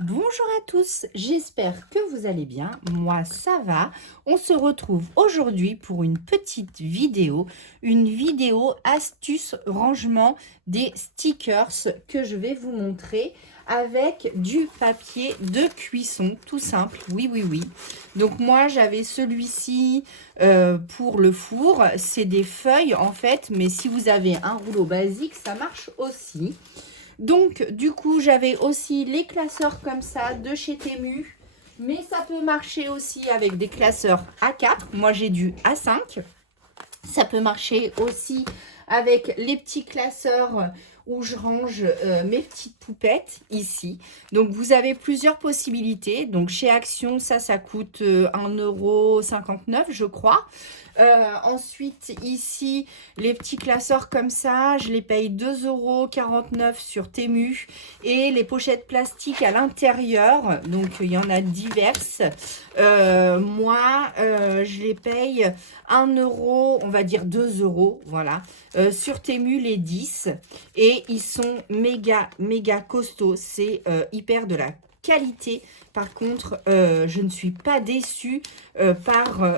Bonjour à tous, j'espère que vous allez bien. Moi, ça va. On se retrouve aujourd'hui pour une vidéo astuce rangement des stickers que je vais vous montrer avec du papier de cuisson, tout simple. Oui, oui, oui. Donc moi, j'avais celui-ci pour le four. C'est des feuilles en fait, mais si vous avez un rouleau basique, ça marche aussi. Donc, du coup, j'avais aussi les classeurs comme ça de chez Temu. Mais ça peut marcher aussi avec des classeurs A4. Moi, j'ai du A5. Ça peut marcher aussi avec les petits classeurs où je range mes petites poupettes ici. Donc, vous avez plusieurs possibilités. Donc, chez Action, ça coûte 1,59 €, je crois. Ensuite, ici, les petits classeurs comme ça, je les paye 2,49 € sur Temu. Et les pochettes plastiques à l'intérieur, donc il y en a diverses. Moi, je les paye 1 €, on va dire 2 €, voilà. Sur Temu, les 10. Et ils sont méga, méga costauds. C'est hyper de la qualité. Par contre, je ne suis pas déçue par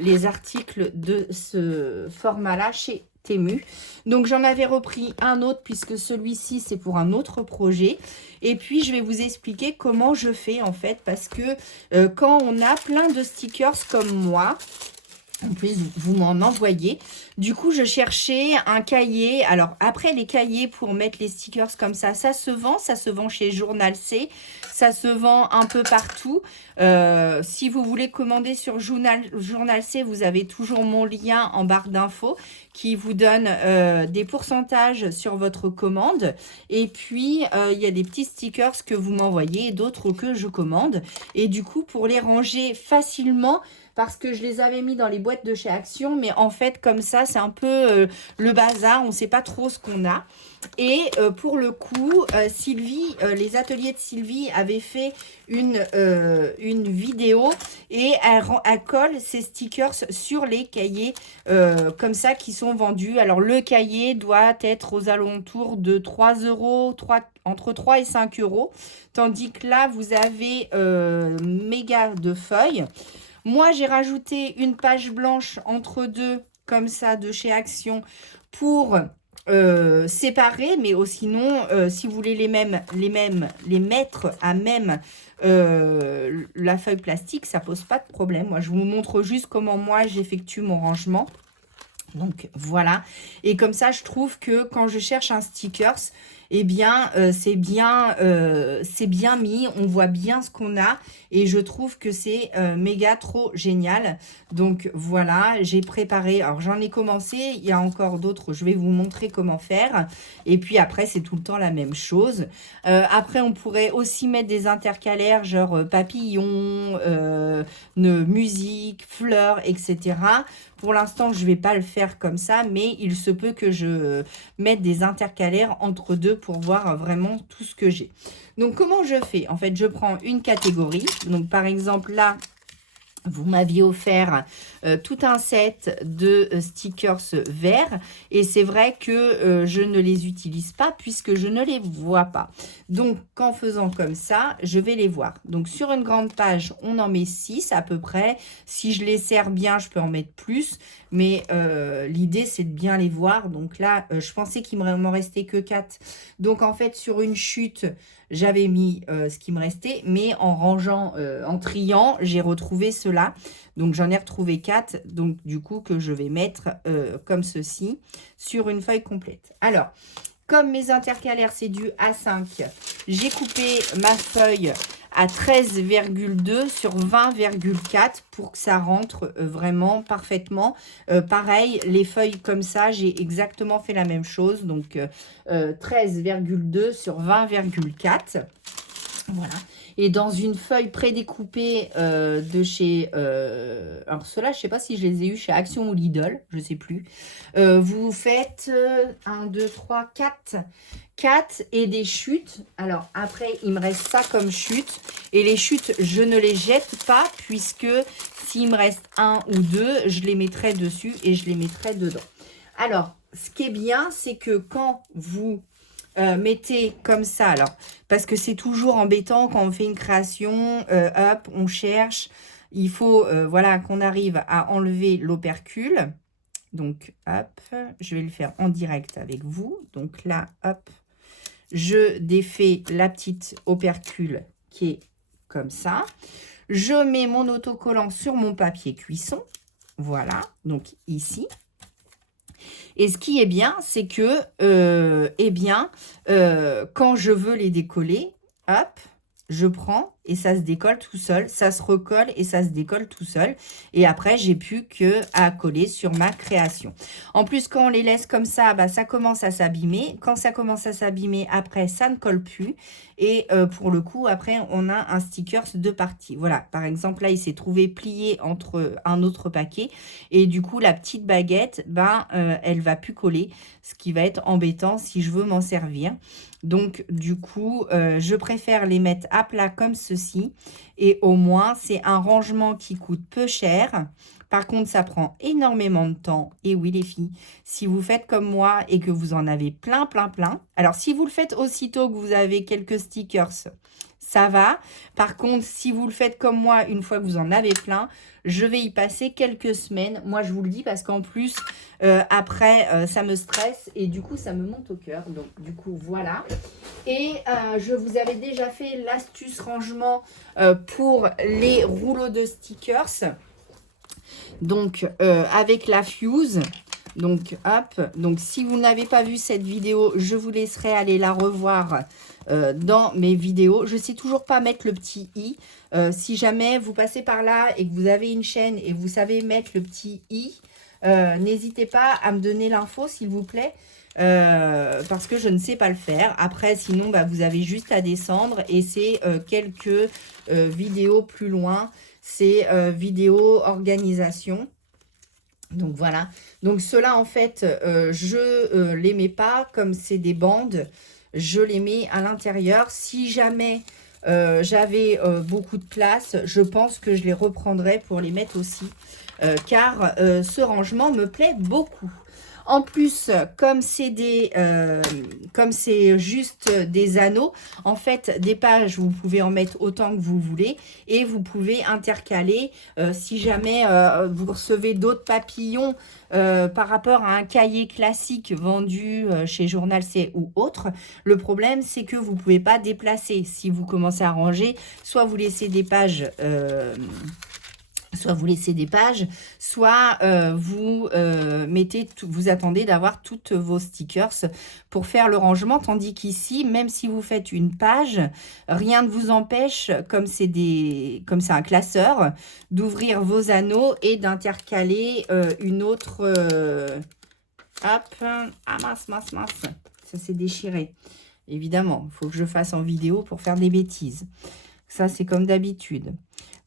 les articles de ce format-là chez Temu. Donc, j'en avais repris un autre puisque celui-ci, c'est pour un autre projet. Et puis, je vais vous expliquer comment je fais en fait parce que quand on a plein de stickers comme moi, en plus, vous m'en envoyez. Du coup, je cherchais un cahier. Alors, après, les cahiers pour mettre les stickers comme ça se vend. Ça se vend chez Journal C. Ça se vend un peu partout. Si vous voulez commander sur Journal C, vous avez toujours mon lien en barre d'infos qui vous donne des pourcentages sur votre commande. Et puis, il y a des petits stickers que vous m'envoyez et d'autres que je commande. Et du coup, pour les ranger facilement, parce que je les avais mis dans les boîtes de chez Action, mais en fait, comme ça, c'est un peu le bazar, on ne sait pas trop ce qu'on a. Et pour le coup, Sylvie, les ateliers de Sylvie avaient fait une vidéo et elle colle ses stickers sur les cahiers comme ça qui sont vendus. Alors, le cahier doit être aux alentours de 3 €, entre 3 et 5 €, tandis que là, vous avez méga de feuilles. Moi, j'ai rajouté une page blanche entre deux, comme ça, de chez Action, pour séparer. Mais sinon, si vous voulez les mettre à même la feuille plastique, ça pose pas de problème. Moi, je vous montre juste comment moi, j'effectue mon rangement. Donc voilà, et comme ça je trouve que quand je cherche un stickers, eh bien c'est bien mis, on voit bien ce qu'on a et je trouve que c'est méga trop génial. Donc voilà, j'ai préparé, alors j'en ai commencé, il y a encore d'autres, je vais vous montrer comment faire et puis après c'est tout le temps la même chose. Après on pourrait aussi mettre des intercalaires genre papillons, musique, fleurs, etc. Pour l'instant, je ne vais pas le faire comme ça, mais il se peut que je mette des intercalaires entre deux pour voir vraiment tout ce que j'ai. Donc, comment je fais? En fait, je prends une catégorie. Donc, par exemple, là, vous m'aviez offert tout un set de stickers verts et c'est vrai que je ne les utilise pas puisque je ne les vois pas. Donc, en faisant comme ça, je vais les voir. Donc, sur une grande page, on en met 6 à peu près. Si je les sers bien, je peux en mettre plus. Mais l'idée, c'est de bien les voir. Donc là, je pensais qu'il m'en restait que 4. Donc, en fait, sur une chute, j'avais mis ce qui me restait, mais en rangeant, en triant, j'ai retrouvé cela. Donc, j'en ai retrouvé 4, donc du coup, que je vais mettre comme ceci sur une feuille complète. Alors, comme mes intercalaires, c'est du A5, j'ai coupé ma feuille à 13,2 sur 20,4 pour que ça rentre vraiment parfaitement. Pareil, les feuilles comme ça, j'ai exactement fait la même chose. Donc, 13,2 sur 20,4. Voilà. Et dans une feuille prédécoupée de chez... alors, ceux-là, je ne sais pas si je les ai eus chez Action ou Lidl, je ne sais plus. Vous faites 1, 2, 3, 4. 4 et des chutes. Alors, après, il me reste ça comme chute. Et les chutes, je ne les jette pas puisque s'il me reste 1 ou 2, je les mettrai dessus et je les mettrai dedans. Alors, ce qui est bien, c'est que quand vous mettez comme ça, alors, parce que c'est toujours embêtant quand on fait une création, hop, on cherche, il faut, voilà, qu'on arrive à enlever l'opercule. Donc, hop, je vais le faire en direct avec vous. Donc là, hop, je défais la petite opercule qui est comme ça. Je mets mon autocollant sur mon papier cuisson. Voilà, donc ici. Et ce qui est bien, c'est que, quand je veux les décoller, hop, je prends et ça se décolle tout seul. Ça se recolle et ça se décolle tout seul. Et après, j'ai plus que à coller sur ma création. En plus, quand on les laisse comme ça, bah, ça commence à s'abîmer. Quand ça commence à s'abîmer, après, ça ne colle plus. Et pour le coup, après, on a un sticker de partie. Voilà, par exemple, là, il s'est trouvé plié entre un autre paquet. Et du coup, la petite baguette, ben, elle va plus coller. Ce qui va être embêtant si je veux m'en servir. Donc, du coup, je préfère les mettre à plat comme ceci. Et au moins, c'est un rangement qui coûte peu cher. Par contre, ça prend énormément de temps. Et oui, les filles, si vous faites comme moi et que vous en avez plein. Alors, si vous le faites aussitôt que vous avez quelques stickers, ça va. Par contre, si vous le faites comme moi, une fois que vous en avez plein, je vais y passer quelques semaines. Moi, je vous le dis parce qu'en plus, après, ça me stresse et du coup, ça me monte au cœur. Donc, du coup, voilà. Et je vous avais déjà fait l'astuce rangement pour les rouleaux de stickers. Donc, avec la fuse. Donc, hop. Donc, si vous n'avez pas vu cette vidéo, je vous laisserai aller la revoir dans mes vidéos. Je ne sais toujours pas mettre le petit i. Si jamais vous passez par là et que vous avez une chaîne et vous savez mettre le petit i, n'hésitez pas à me donner l'info, s'il vous plaît. Parce que je ne sais pas le faire. Après, sinon, bah, vous avez juste à descendre et c'est quelques vidéos plus loin. C'est vidéo organisation. Donc voilà. Donc ceux-là, en fait, je les mets pas comme c'est des bandes. Je les mets à l'intérieur. Si jamais j'avais beaucoup de place, je pense que je les reprendrai pour les mettre aussi. Car ce rangement me plaît beaucoup. En plus, comme c'est juste des anneaux, en fait, des pages, vous pouvez en mettre autant que vous voulez et vous pouvez intercaler si jamais vous recevez d'autres papillons par rapport à un cahier classique vendu chez Journal C ou autre. Le problème, c'est que vous ne pouvez pas déplacer. Si vous commencez à ranger, soit vous laissez des pages... soit vous vous attendez d'avoir toutes vos stickers pour faire le rangement, tandis qu'ici, même si vous faites une page, rien ne vous empêche, comme c'est un classeur, d'ouvrir vos anneaux et d'intercaler une autre... hop, ah mince, ça s'est déchiré. Évidemment, il faut que je fasse en vidéo pour faire des bêtises. Ça, c'est comme d'habitude.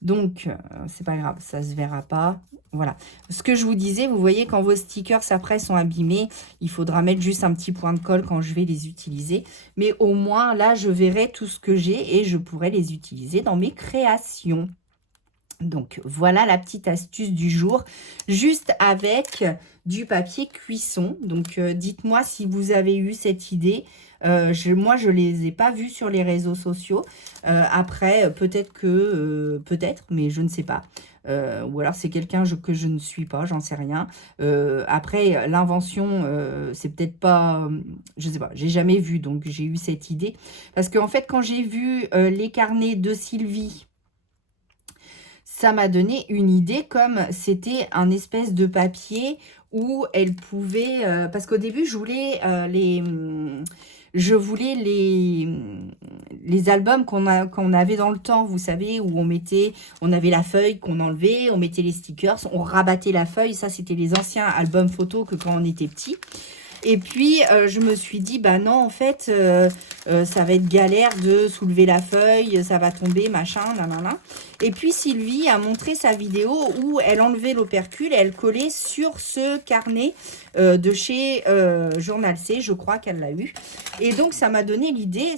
Donc, c'est pas grave, ça se verra pas. Voilà. Ce que je vous disais, vous voyez, quand vos stickers après sont abîmés, il faudra mettre juste un petit point de colle quand je vais les utiliser. Mais au moins, là, je verrai tout ce que j'ai et je pourrai les utiliser dans mes créations. Donc, voilà la petite astuce du jour, juste avec du papier cuisson. Donc, dites-moi si vous avez eu cette idée. Moi, je ne les ai pas vus sur les réseaux sociaux. Après, peut-être que... peut-être, mais je ne sais pas. Ou alors, c'est quelqu'un que je ne suis pas, j'en sais rien. Après, l'invention, c'est peut-être pas... je ne sais pas, j'ai jamais vu, donc j'ai eu cette idée. Parce qu'en fait, quand j'ai vu les carnets de Sylvie... ça m'a donné une idée comme c'était un espèce de papier où elle pouvait... parce qu'au début, je voulais les albums qu'on avait dans le temps, vous savez, où on avait la feuille qu'on enlevait, on mettait les stickers, on rabattait la feuille. Ça, c'était les anciens albums photos que quand on était petit. Et puis, je me suis dit, bah non, en fait, ça va être galère de soulever la feuille, ça va tomber, machin, nanana. Et puis, Sylvie a montré sa vidéo où elle enlevait l'opercule et elle collait sur ce carnet de chez Journal C, je crois qu'elle l'a eu. Et donc, ça m'a donné l'idée,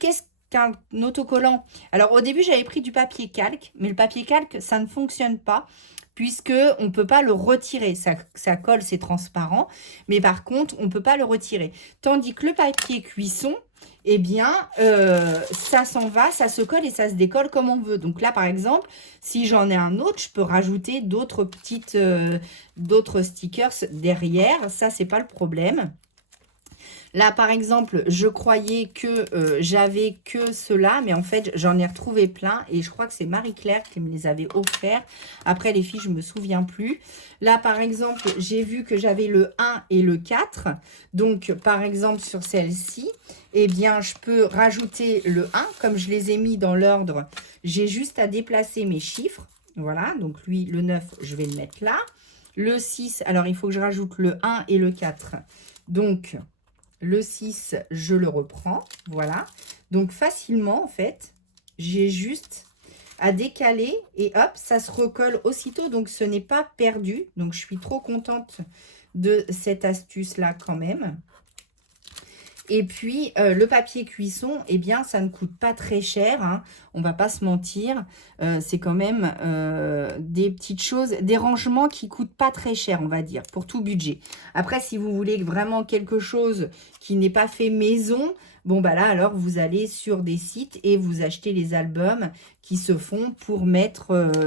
qu'est-ce qu'un autocollant? Alors, au début, j'avais pris du papier calque, mais le papier calque, ça ne fonctionne pas, puisque on ne peut pas le retirer. Ça colle, c'est transparent, mais par contre, on ne peut pas le retirer. Tandis que le papier cuisson, eh bien, ça s'en va, ça se colle et ça se décolle comme on veut. Donc là, par exemple, si j'en ai un autre, je peux rajouter d'autres d'autres stickers derrière. Ça, c'est pas le problème. Là, par exemple, je croyais que j'avais que cela, mais en fait, j'en ai retrouvé plein. Et je crois que c'est Marie-Claire qui me les avait offerts. Après, les filles, je ne me souviens plus. Là, par exemple, j'ai vu que j'avais le 1 et le 4. Donc, par exemple, sur celle-ci, eh bien, je peux rajouter le 1. Comme je les ai mis dans l'ordre, j'ai juste à déplacer mes chiffres. Voilà, donc lui, le 9, je vais le mettre là. Le 6, alors il faut que je rajoute le 1 et le 4. Donc... le 6, je le reprends, voilà. Donc, facilement, en fait, j'ai juste à décaler et hop, ça se recolle aussitôt. Donc, ce n'est pas perdu. Donc, je suis trop contente de cette astuce-là quand même. Et puis, le papier cuisson, eh bien, ça ne coûte pas très cher, hein, on va pas se mentir. C'est quand même des petites choses, des rangements qui coûtent pas très cher, on va dire, pour tout budget. Après, si vous voulez vraiment quelque chose qui n'est pas fait maison, bon, bah là, alors, vous allez sur des sites et vous achetez les albums qui se font pour mettre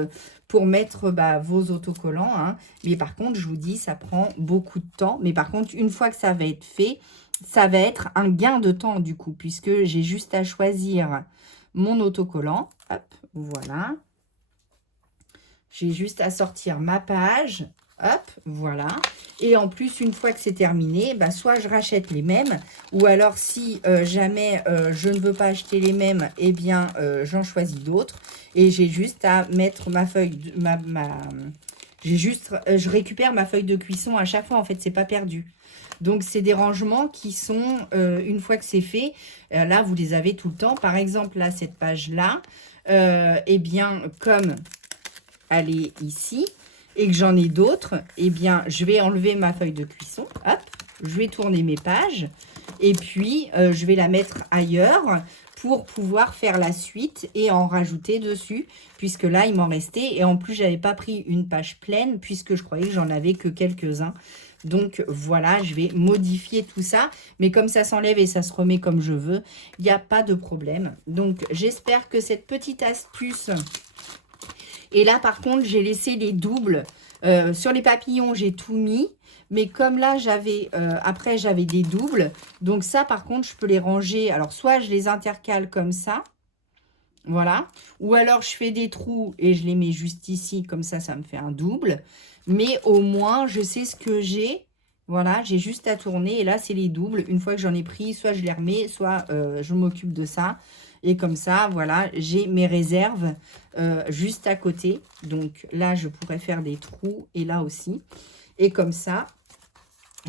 bah, vos autocollants. Hein. Mais par contre, je vous dis, ça prend beaucoup de temps. Mais par contre, une fois que ça va être fait, ça va être un gain de temps du coup, puisque j'ai juste à choisir mon autocollant. Hop, voilà. J'ai juste à sortir ma page. Hop, voilà. Et en plus, une fois que c'est terminé, bah, soit je rachète les mêmes, ou alors si jamais je ne veux pas acheter les mêmes, eh bien, j'en choisis d'autres. Et j'ai juste à mettre ma feuille, je récupère ma feuille de cuisson à chaque fois, en fait, c'est pas perdu. Donc, c'est des rangements qui sont, une fois que c'est fait, là, vous les avez tout le temps. Par exemple, là, cette page-là, eh bien, comme elle est ici et que j'en ai d'autres, eh bien, je vais enlever ma feuille de cuisson. Hop, je vais tourner mes pages et puis, je vais la mettre ailleurs pour pouvoir faire la suite et en rajouter dessus, puisque là, il m'en restait. Et en plus, je n'avais pas pris une page pleine, puisque je croyais que j'en avais que quelques-uns. Donc, voilà, je vais modifier tout ça. Mais comme ça s'enlève et ça se remet comme je veux, il n'y a pas de problème. Donc, j'espère que cette petite astuce... Et là, par contre, j'ai laissé les doubles. Sur les papillons, j'ai tout mis. Mais comme là, après, j'avais des doubles. Donc ça, par contre, je peux les ranger. Alors, soit je les intercale comme ça. Voilà. Ou alors, je fais des trous et je les mets juste ici. Comme ça me fait un double. Mais au moins, je sais ce que j'ai. Voilà, j'ai juste à tourner. Et là, c'est les doubles. Une fois que j'en ai pris, soit je les remets, soit je m'occupe de ça. Et comme ça, voilà, j'ai mes réserves juste à côté. Donc là, je pourrais faire des trous. Et là aussi. Et comme ça,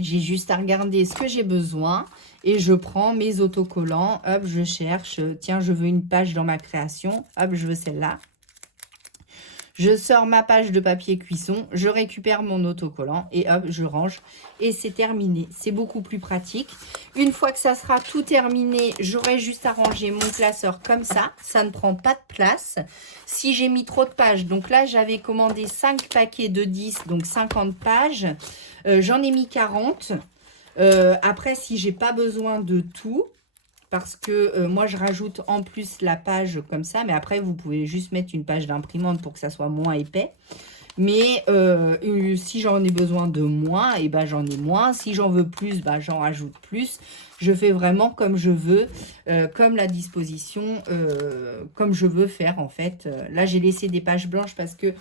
j'ai juste à regarder ce que j'ai besoin. Et je prends mes autocollants. Hop, je cherche. Tiens, je veux une page dans ma création. Hop, je veux celle-là. Je sors ma page de papier cuisson, je récupère mon autocollant et hop, je range et c'est terminé. C'est beaucoup plus pratique. Une fois que ça sera tout terminé, j'aurai juste à ranger mon classeur comme ça. Ça ne prend pas de place. Si j'ai mis trop de pages, donc là, j'avais commandé 5 paquets de 10, donc 50 pages. J'en ai mis 40. Après, si j'ai pas besoin de tout, parce que moi, je rajoute en plus la page comme ça. Mais après, vous pouvez juste mettre une page d'imprimante pour que ça soit moins épais. Mais si j'en ai besoin de moins, et ben j'en ai moins. Si j'en veux plus, ben j'en rajoute plus. Je fais vraiment comme je veux, comme la disposition, comme je veux faire en fait. Là, j'ai laissé des pages blanches parce que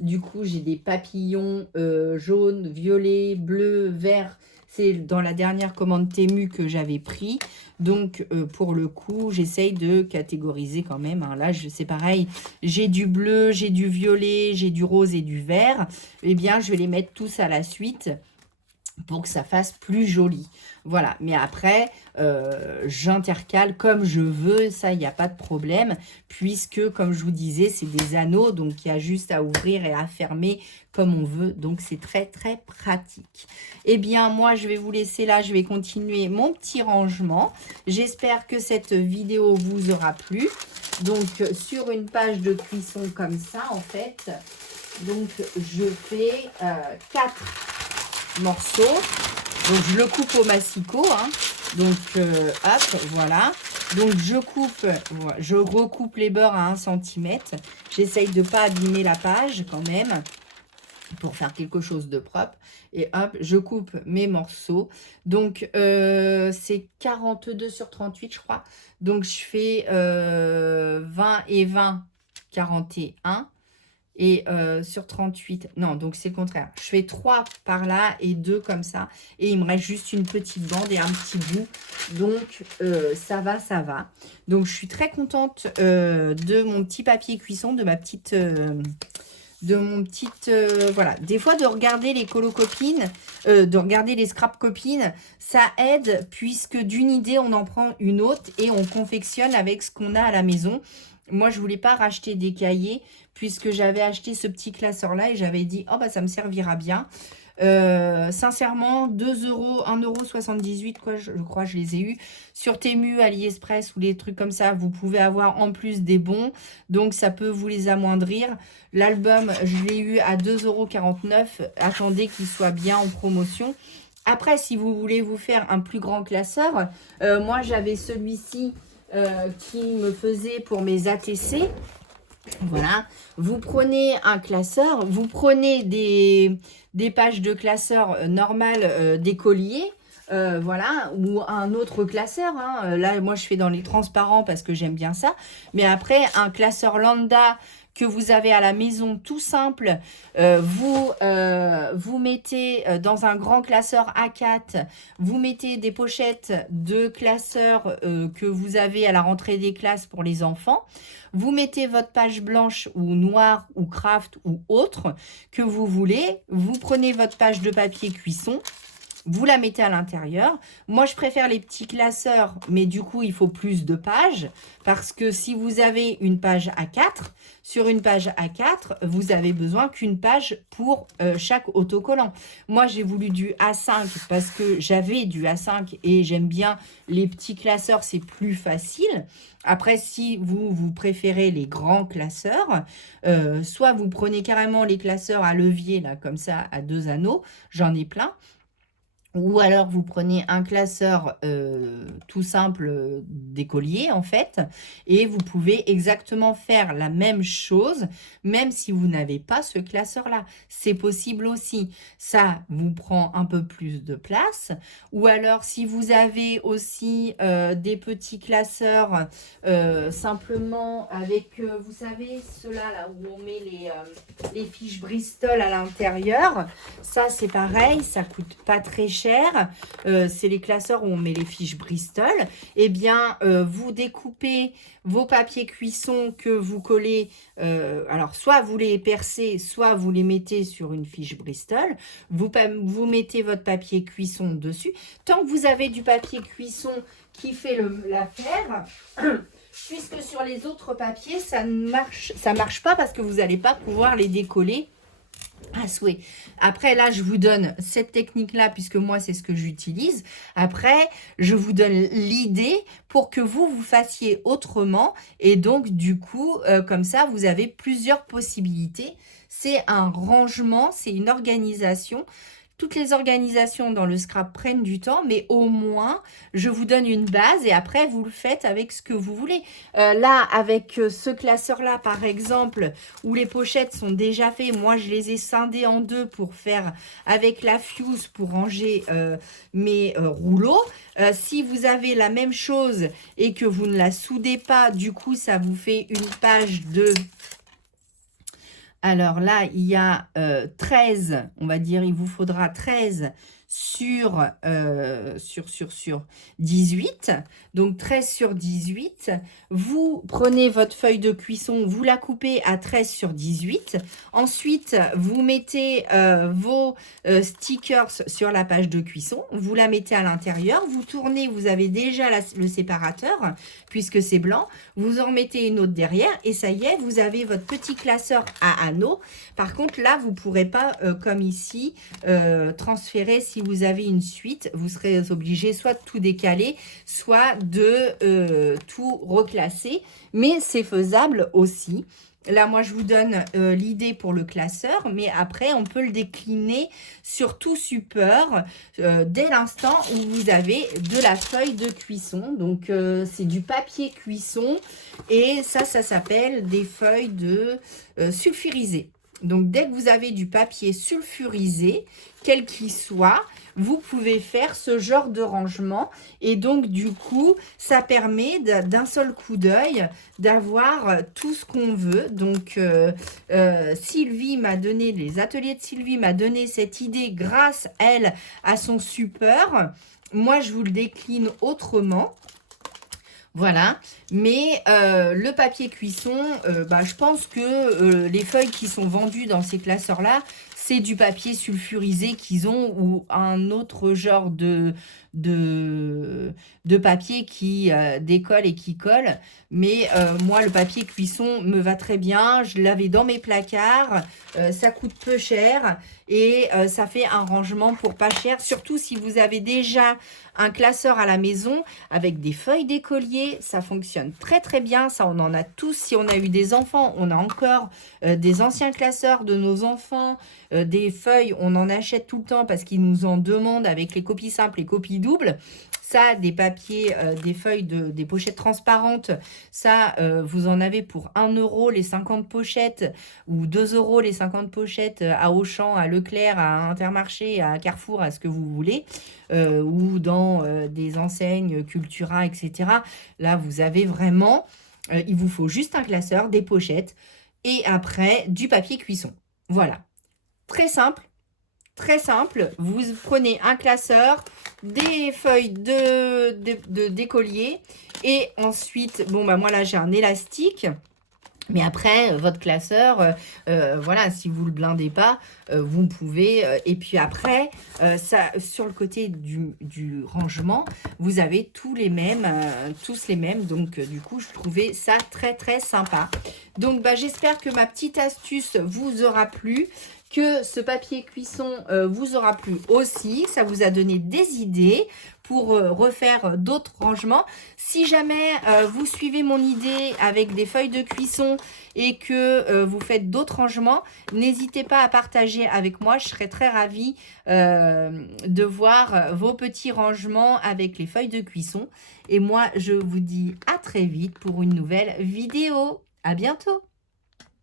du coup, j'ai des papillons jaunes, violets, bleus, verts. C'est dans la dernière commande Temu que j'avais pris. Donc, pour le coup, j'essaye de catégoriser quand même. Hein. Là, c'est pareil. J'ai du bleu, j'ai du violet, j'ai du rose et du vert. Eh bien, je vais les mettre tous à la suite pour que ça fasse plus joli. Voilà, mais après, j'intercale comme je veux, ça, il n'y a pas de problème, puisque, comme je vous disais, c'est des anneaux, donc il y a juste à ouvrir et à fermer comme on veut, donc c'est très, très pratique. Eh bien, moi, je vais vous laisser là, je vais continuer mon petit rangement. J'espère que cette vidéo vous aura plu. Donc, sur une page de cuisson comme ça, en fait... Donc, je fais 4 morceaux. Donc, je le coupe au massicot. Hein. Donc, hop, voilà. Donc, je recoupe les bords à 1 cm. J'essaye de ne pas abîmer la page quand même pour faire quelque chose de propre. Et hop, je coupe mes morceaux. Donc, c'est 42 sur 38, je crois. Donc, je fais 20 et 20, 41. Et sur 38, non, donc c'est le contraire. Je fais 3 par là et 2 comme ça. Et il me reste juste une petite bande et un petit bout. Donc, ça va, ça va. Donc, je suis très contente de mon petit papier cuisson, de ma petite... voilà, des fois de regarder les colocopines, de regarder les scrap copines, ça aide puisque d'une idée on en prend une autre et on confectionne avec ce qu'on a à la maison. Moi je voulais pas racheter des cahiers puisque j'avais acheté ce petit classeur là et j'avais dit oh bah ça me servira bien. Sincèrement 2 euros, 1,78 € quoi, je crois je les ai eus sur Temu, AliExpress ou les trucs comme ça. Vous pouvez avoir en plus des bons, donc ça peut vous les amoindrir. L'album je l'ai eu à 2,49 €. Attendez qu'il soit bien en promotion. Après si vous voulez vous faire un plus grand classeur, moi j'avais celui-ci qui me faisait pour mes ATC. Voilà, vous prenez un classeur, vous prenez des pages de classeur normales d'écolier, voilà, ou un autre classeur. Hein. Là, moi, je fais dans les transparents parce que j'aime bien ça. Mais après, un classeur lambda que vous avez à la maison, tout simple, vous mettez dans un grand classeur A4, vous mettez des pochettes de classeurs que vous avez à la rentrée des classes pour les enfants. Vous mettez votre page blanche ou noire ou craft ou autre que vous voulez. Vous prenez votre page de papier cuisson. Vous la mettez à l'intérieur. Moi, je préfère les petits classeurs, mais du coup, il faut plus de pages. Parce que si vous avez une page A4, sur une page A4, vous avez besoin qu'une page pour chaque autocollant. Moi, j'ai voulu du A5 parce que j'avais du A5 et j'aime bien les petits classeurs, c'est plus facile. Après, si vous préférez les grands classeurs, soit vous prenez carrément les classeurs à levier, là, comme ça, à 2 anneaux. J'en ai plein. Ou alors, vous prenez un classeur tout simple d'écolier, en fait, et vous pouvez exactement faire la même chose, même si vous n'avez pas ce classeur-là. C'est possible aussi. Ça vous prend un peu plus de place. Ou alors, si vous avez aussi des petits classeurs simplement avec, vous savez, ceux-là, là, où on met les fiches Bristol à l'intérieur, ça, c'est pareil, ça coûte pas très cher. C'est les classeurs où on met les fiches Bristol. Eh bien, vous découpez vos papiers cuisson que vous collez. Alors, soit vous les percez, soit vous les mettez sur une fiche Bristol. Vous mettez votre papier cuisson dessus. Tant que vous avez du papier cuisson qui fait l'affaire, puisque sur les autres papiers, ça marche pas parce que vous n'allez pas pouvoir les décoller à souhait. Après, là, je vous donne cette technique-là, puisque moi, c'est ce que j'utilise. Après, je vous donne l'idée pour que vous fassiez autrement. Et donc, du coup, comme ça, vous avez plusieurs possibilités. C'est un rangement, c'est une organisation. Toutes les organisations dans le scrap prennent du temps, mais au moins, je vous donne une base et après, vous le faites avec ce que vous voulez. Là, avec ce classeur-là, par exemple, où les pochettes sont déjà faites, moi, je les ai scindées en deux pour faire avec la fuse pour ranger mes rouleaux. Si vous avez la même chose et que vous ne la soudez pas, du coup, ça vous fait une page de... Alors là, il y a 13, on va dire, il vous faudra 13 sur 18. Donc 13 sur 18. Vous prenez votre feuille de cuisson, vous la coupez à 13 sur 18. Ensuite, vous mettez vos stickers sur la page de cuisson. Vous la mettez à l'intérieur. Vous tournez, vous avez déjà le séparateur, puisque c'est blanc. Vous en mettez une autre derrière et ça y est, vous avez votre petit classeur à anneaux. Par contre, là, vous ne pourrez pas, comme ici, transférer. Si vous avez une suite, vous serez obligé soit de tout décaler, soit de tout reclasser. Mais c'est faisable aussi. Là, moi, je vous donne l'idée pour le classeur, mais après, on peut le décliner sur tout support dès l'instant où vous avez de la feuille de cuisson. Donc, c'est du papier cuisson et ça s'appelle des feuilles de sulfurisé. Donc, dès que vous avez du papier sulfurisé, quel qu'il soit, vous pouvez faire ce genre de rangement. Et donc, du coup, ça permet d'un seul coup d'œil d'avoir tout ce qu'on veut. Donc, Sylvie m'a donné, les ateliers de Sylvie m'a donné cette idée grâce, elle, à son support. Moi, je vous le décline autrement. Voilà, mais le papier cuisson, je pense que les feuilles qui sont vendues dans ces classeurs-là, c'est du papier sulfurisé qu'ils ont ou un autre genre de, de papier qui décolle et qui colle. Mais moi, le papier cuisson me va très bien. Je l'avais dans mes placards. Ça coûte peu cher et ça fait un rangement pour pas cher. Surtout si vous avez déjà un classeur à la maison avec des feuilles d'écolier. Ça fonctionne très très bien. Ça, on en a tous. Si on a eu des enfants, on a encore des anciens classeurs de nos enfants. Des feuilles, on en achète tout le temps parce qu'ils nous en demandent avec les copies simples et copies doubles. Ça, des papiers, des feuilles, des pochettes transparentes, ça, vous en avez pour 1 € les 50 pochettes ou 2 € les 50 pochettes à Auchan, à Leclerc, à Intermarché, à Carrefour, à ce que vous voulez, ou dans des enseignes Cultura, etc. Là, vous avez vraiment, il vous faut juste un classeur, des pochettes et après du papier cuisson. Voilà, très simple. Très simple, vous prenez un classeur, des feuilles d'écolier et ensuite, bon bah moi là j'ai un élastique, mais après votre classeur, voilà, si vous le blindez pas, vous pouvez, et puis après, ça, sur le côté du rangement, vous avez tous les mêmes, donc du coup je trouvais ça très très sympa. Donc bah, j'espère que ma petite astuce vous aura plu, que ce papier cuisson vous aura plu aussi, ça vous a donné des idées pour refaire d'autres rangements. Si jamais vous suivez mon idée avec des feuilles de cuisson et que vous faites d'autres rangements, n'hésitez pas à partager avec moi. Je serais très ravie de voir vos petits rangements avec les feuilles de cuisson. Et moi, je vous dis à très vite pour une nouvelle vidéo. À bientôt!